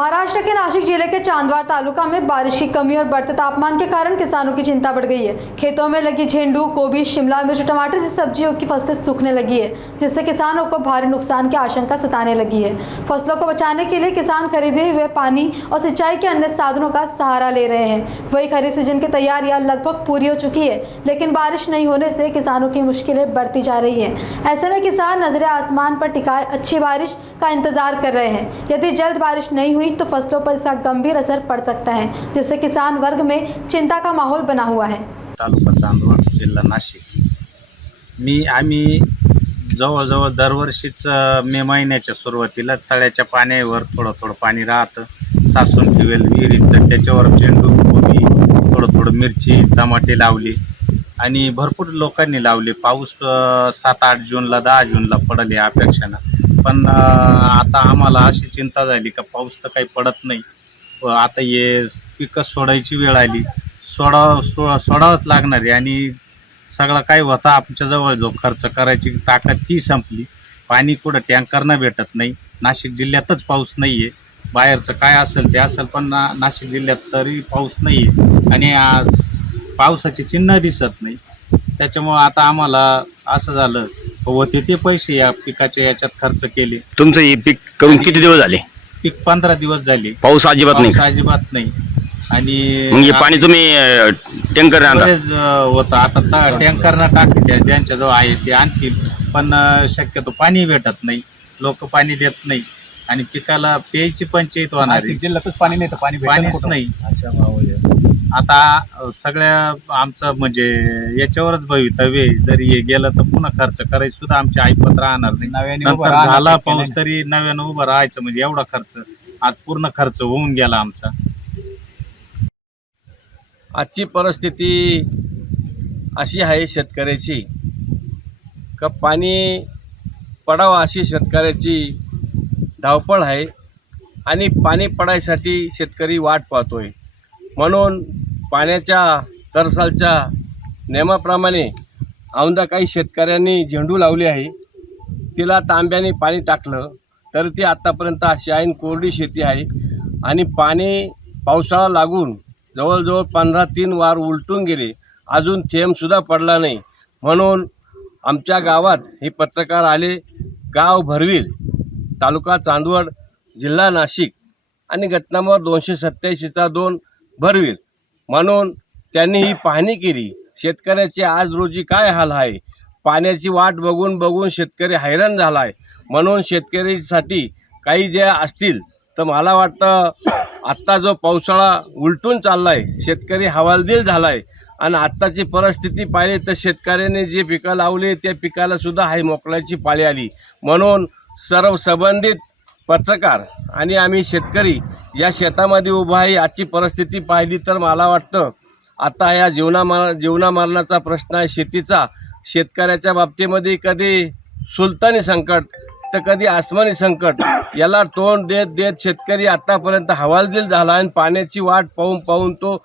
महाराष्ट्र के नासिक जिले के चांदवाड़ तालुका में बारिश की कमी और बढ़ते तापमान के कारण किसानों की चिंता बढ़ गई है। खेतों में लगी झेंडू, गोभी, शिमला मिर्च, टमाटर जैसी सब्जियों की फसलें सूखने लगी है, जिससे किसानों को भारी नुकसान की आशंका सताने लगी है। फसलों को बचाने के लिए किसान खरीदे हुए पानी और सिंचाई के अन्य साधनों का सहारा ले रहे हैं। वही खरीफ सीजन की तैयारियां लगभग पूरी हो चुकी है, लेकिन बारिश नहीं होने से किसानों की मुश्किलें बढ़ती जा रही है। ऐसे में किसान नजरे आसमान पर टिकाए अच्छी बारिश का इंतजार कर रहे हैं। यदि जल्द बारिश नहीं हुई तो फसलों पर इसका गंभीर असर पड़ सकता है, जिससे किसान वर्ग में चिंता का माहौल बना हुआ है। तालुका चांदवड, जिल्हा नाशिक। आम्ही जवळजवळ दरवर्षीच मे महिन्याच्या सुरुवातीला तळ्याच्या पाण्यावर थोडं पाणी राहतं, साचून ठेवेल विहिरीत, तर त्याच्यावर झेंडू, गोबी, थोडं मिरची, टमाटे लावली आणि भरपूर लोकांनी लावले। पाऊस 7-8 जूनला 10 जूनला पडले अपेक्षानं, पण आता आम्हाला अशी चिंता झाली का पाऊस तर काही पडत नाही। आता हे पिकं सोडायची वेळ आली, सोडावंच लागणार आहे आणि सगळं काही होता आमच्याजवळ जो खर्च करायची ताकद ती संपली। पाणी कुठं टँकरनं भेटत नाही, नाशिक जिल्ह्यातच पाऊस नाही आहे। बाहेरचं काय असेल ते असेल, पण नाशिक जिल्ह्यात तरी पाऊस नाही आहे आणि आज पावसाची चिन्ह दिसत नाही। त्याच्यामुळे आता आम्हाला असं झालं होते ते पैसे या पिकाच्या याच्यात खर्च केले। तुमचं हे पीक करून किती दिवस झाले? पीक 15 दिवस झाले, पाऊस अजिबात नाही? अजिबात नाही। आणि मग हे पाणी तुम्ही टँकर होतं, आता टँकरनं टाकते ज्यांच्याजवळ आहे ते आणतील, पण शक्यतो पाणी भेटत नाही, लोक पाणी देत नाही आणि पिकाला प्यायची पंचायत होणार आहे। जिल्ह्यातच पाणी नाही तर पाणीच नाही। आता सगळ्या आमचं म्हणजे याच्यावरच भवितव्य आहे, जरी हे गेलं तर पुन्हा खर्च करायचं सुद्धा आमच्या ऐपत राहणार नाही। नंतर झाला पाऊस तरी नव्यानं उभं राहायचं म्हणजे एवढा खर्च, आज पूर्ण खर्च होऊन गेला आमचा। आजची परिस्थिती अशी आहे शेतकऱ्याची का पाणी पडावं अशी शेतकऱ्याची धावपळ आहे आणि पाणी पडायसाठी शेतकरी वाट पाहतोय। म्हणून पाण्याच्या तरसालच्या नियमाप्रमाणे औंदा काही शेतकऱ्यांनी झेंडू लावली आहे, तिला तांब्याने पाणी टाकलं तर ती आत्तापर्यंत अशी आहे कोरडी शेती आहे आणि पाणी पावसाळा लागून जवळजवळ 15-3 वार उलटून गेले, अजून थेंबसुद्धा पडला नाही। म्हणून आमच्या गावात हे पत्रकार आले, गाव भरविल, तालुका चांदवड, जिल्हा नाशिक आणि गट नंबर 287/2 भरविल। म्हणून त्यांनी ही पाहणी केली। शेतकऱ्याचे आज रोजी काय हाल आहे, पाण्याची वाट बघून शेतकरी हैराण झाला आहे। म्हणून शेतकरीसाठी काही जे असतील तर मला वाटतं आत्ता जो पावसाळा उलटून चालला आहे, शेतकरी हवालदिल झाला आहे आणि आत्ताची परिस्थिती पाहिली तर शेतकऱ्याने जे पिकं लावले त्या पिकाला सुद्धा हाय मोकळ्याची पाळी आली। म्हणून सर्व संबंधित पत्रकार आणि आम्ही शेतकरी या शेतामध्ये उभा आहे। आजची परिस्थिती पाहिली तर मला वाटतं आता या जीवनामरणाचा प्रश्न आहे शेतीचा। शेतकऱ्याच्या बाबतीमध्ये कधी सुलतानी संकट तर कधी आसमानी संकट, याला तोंड देत शेतकरी आतापर्यंत हवालदिल झाला आणि पाण्याची वाट पाहून तो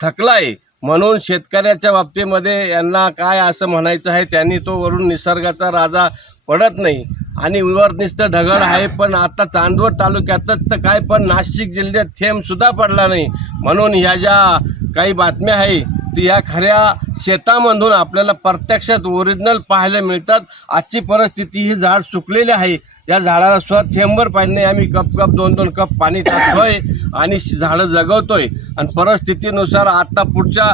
थकला आहे। म्हणून शेतकऱ्याच्या बाबतीमध्ये यांना काय असं म्हणायचं आहे, त्यांनी तो वरून निसर्गाचा राजा पडत नाही आणि वर नुसतं ढगाळ आहे, पण आता चांदवड तालुक्यातच तर काय पण नाशिक जिल्ह्यात थेंबसुद्धा पडला नाही। म्हणून ह्या ज्या काही बातम्या आहे ती या खऱ्या शेतामधून आपल्याला प्रत्यक्षात ओरिजिनल पाहायला मिळतात। आजची परिस्थिती ही झाड सुकलेले आहे, या झाडाला थेंबर पाणी नाही, आम्ही कप 2-2 कप पाणी टाकतोय आणि झाडं जगवतोय आणि परिस्थितीनुसार आता पुढच्या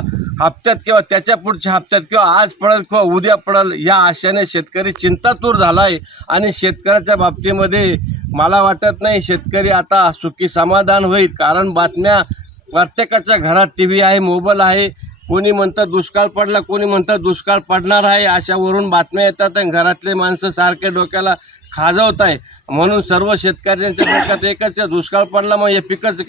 हप्त्यात किंवा त्याच्या पुढच्या हप्त्यात किंवा आज पडेल किंवा उद्या पडेल या आशेने शेतकरी चिंतातूर झाला आहे। आणि शेतकऱ्याच्या बाबतीमध्ये मला वाटत नाही शेतकरी आता सुखी समाधान होईल, कारण बातम्या प्रत्येकाच्या घरात TV आहे, मोबाईल आहे, कोणी म्हणतं दुष्काळ पडला, कोणी म्हणतं दुष्काळ पडणार आहे, अशावरून बातम्या येतात आणि घरातले माणसं सारखे डोक्याला खाजवत आहे। म्हणून सर्व शेतकऱ्यांच्या डोक्यात एकच दुष्काळ पडला मग हे पिकच